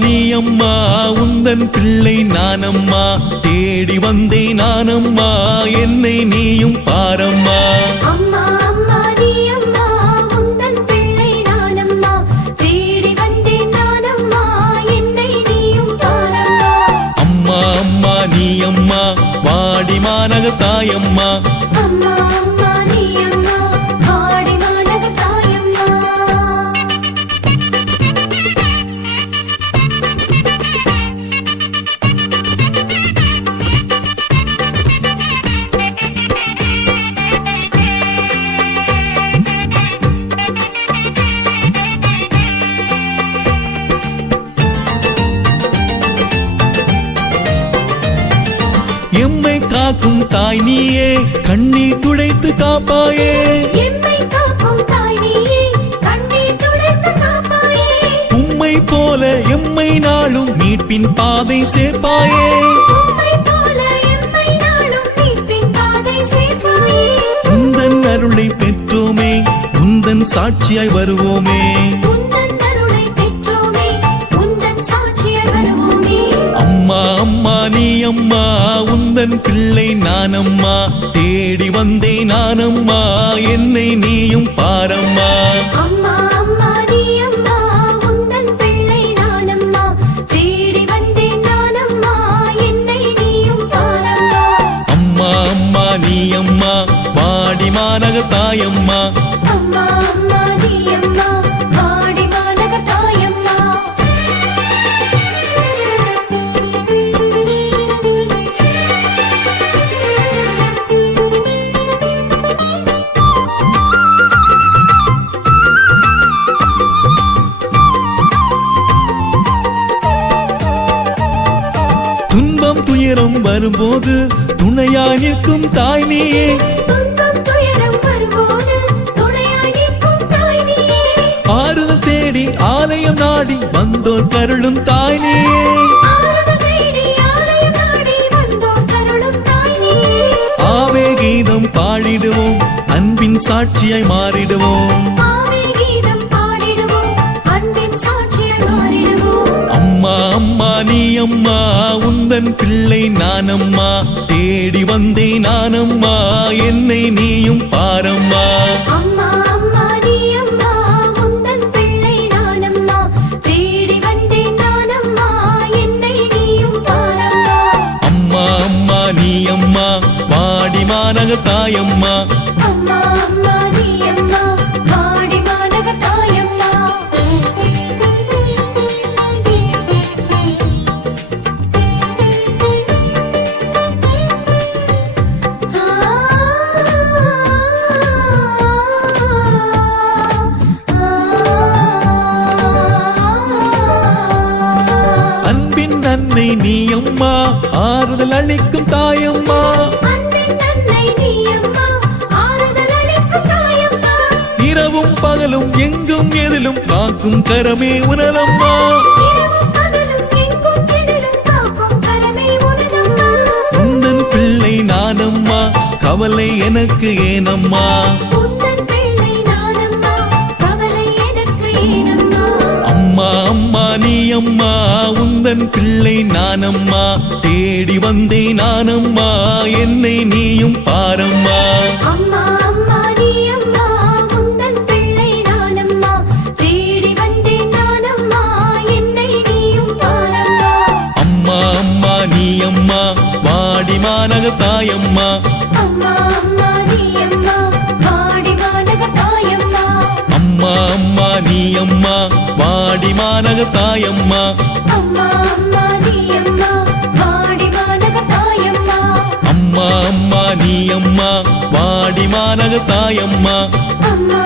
நீ அம்மா உந்தன் பிள்ளை நானம்மா தேடி வந்தேன் நானம்மா என்னை நீயும் பாரம்மா அம்மா அம்மா நீ அம்மா உந்தன் பிள்ளை நானம்மா தேடி வந்தேன் நானம்மா என்னை நீயும் பாரம்மா அம்மா அம்மா நீ அம்மா வாடி மாநக தாயம்மா அம்மா அம்மா நீ அம்மா வாடி மாநக தாயம்மா எம்மை காக்கும் தாய் நீயே கண்ணீர் துடைத்து காப்பாயே எம்மை காக்கும் தாய் நீயே கண்ணீர் துடைத்து காப்பாயே உம்மை போல எம்மை நாளும் மீட்பின் பாதை சேர்ப்பாயே உம்மை போல எம்மை நாளும் மீட்பின் பாதை சேர்ப்பாயே உந்தன் அருளை பெற்றோமே உந்தன் சாட்சியாய் வருவோமே உந்தன் அருளை பெற்றோமே உந்தன் சாட்சியாய் வருவோமே அம்மா அம்மா நீ அம்மா உந்தன் பிள்ளை நானம்மா தேடி வந்தேன் நானம்மா என்னை நீயும் பாரம்மா அம்மா அம்மா நீ அம்மா உந்தன் பிள்ளை நானம்மா தேடி வந்தேன் நானம்மா என்னை நீயும் பாரம்மா அம்மா அம்மா நீ அம்மா வாடி மாநக தாயம்மா அம்மா அம்மா நீ அம்மா வாடி மாநக தாயம்மா துன்பம் துயரம் வரும்போது துணையாய் நிற்கும் தாய் நீயே துன்பம் துயரம் வரும்போது துணையாய் நிற்கும் தாய் நீயே ஆறுதல் தேடி ஆலயம் நாடி வந்தோர் கருளும் தாய் நீயே ஆறுதல் தேடி ஆலயம் நாடி வந்தோர் கருளும் தாய் நீயே ஆவே கீதம் பாடிடுவோம் அன்பின் சாட்சியாய் மாறிடுவோம் ஆவே கீதம் பாடிடுவோம் அன்பின் சாட்சியாய் மாறிடுவோம் அம்மா அம்மா நீ அம்மா உந்தன் பிள்ளை நானம்மா தேடி வந்தேன் நானம்மா என்னை நீயும் பாரம்மா அம்மா அம்மா நீ அம்மா உந்தன் பிள்ளை நானம்மா தேடி வந்தேன் நானம்மா என்னை நீயும் பாரம்மா அம்மா அம்மா நீ அம்மா வாடி மாநக தாயம்மா அம்மா அம்மா நீ அம்மா வாடி மாநக தாயம்மா அன்பின் அன்னை நீ அம்மா ஆறுதல் அளிக்கும் தாயம்மா அன்பின் அன்னை நீ அம்மா ஆறுதல் அளிக்கும் தாயம்மா இரவும் பகலும் எங்கும் எதிலும் காக்கும் கரமே உணரம்மா இரவும் பகலும் எங்கும் எதிலும் காக்கும் கரமே உனதம்மா உந்தன் பிள்ளை நானம்மா கவலை எனக்கு ஏனம்மா உந்தன் பிள்ளை நானம்மா கவலை எனக்கு ஏனம்மா அம்மா அம்மா நீ அம்மா உந்தன் பிள்ளை நானம்மா தேடி வந்தேன் நானம்மா என்னை நீயும் பாரம்மா அம்மா அம்மா நீ அம்மா உந்தன் பிள்ளை நானம்மா தேடி வந்தேன் நானம்மா என்னை நீயும் பாரம்மா அம்மா அம்மா நீ அம்மா வாடி மாநக தாயம்மா அம்மா அம்மா நீ அம்மா வாடி மாநக தாயம்மா அம்மா அம்மா நீ அம்மா வாடி மாநக தாயம்மா அம்மா அம்மா நீ அம்மா வாடி மாநக தாயம்மா அம்மா அம்மா நீ அம்மா வாடி மாநக தாயம்மா அம்மா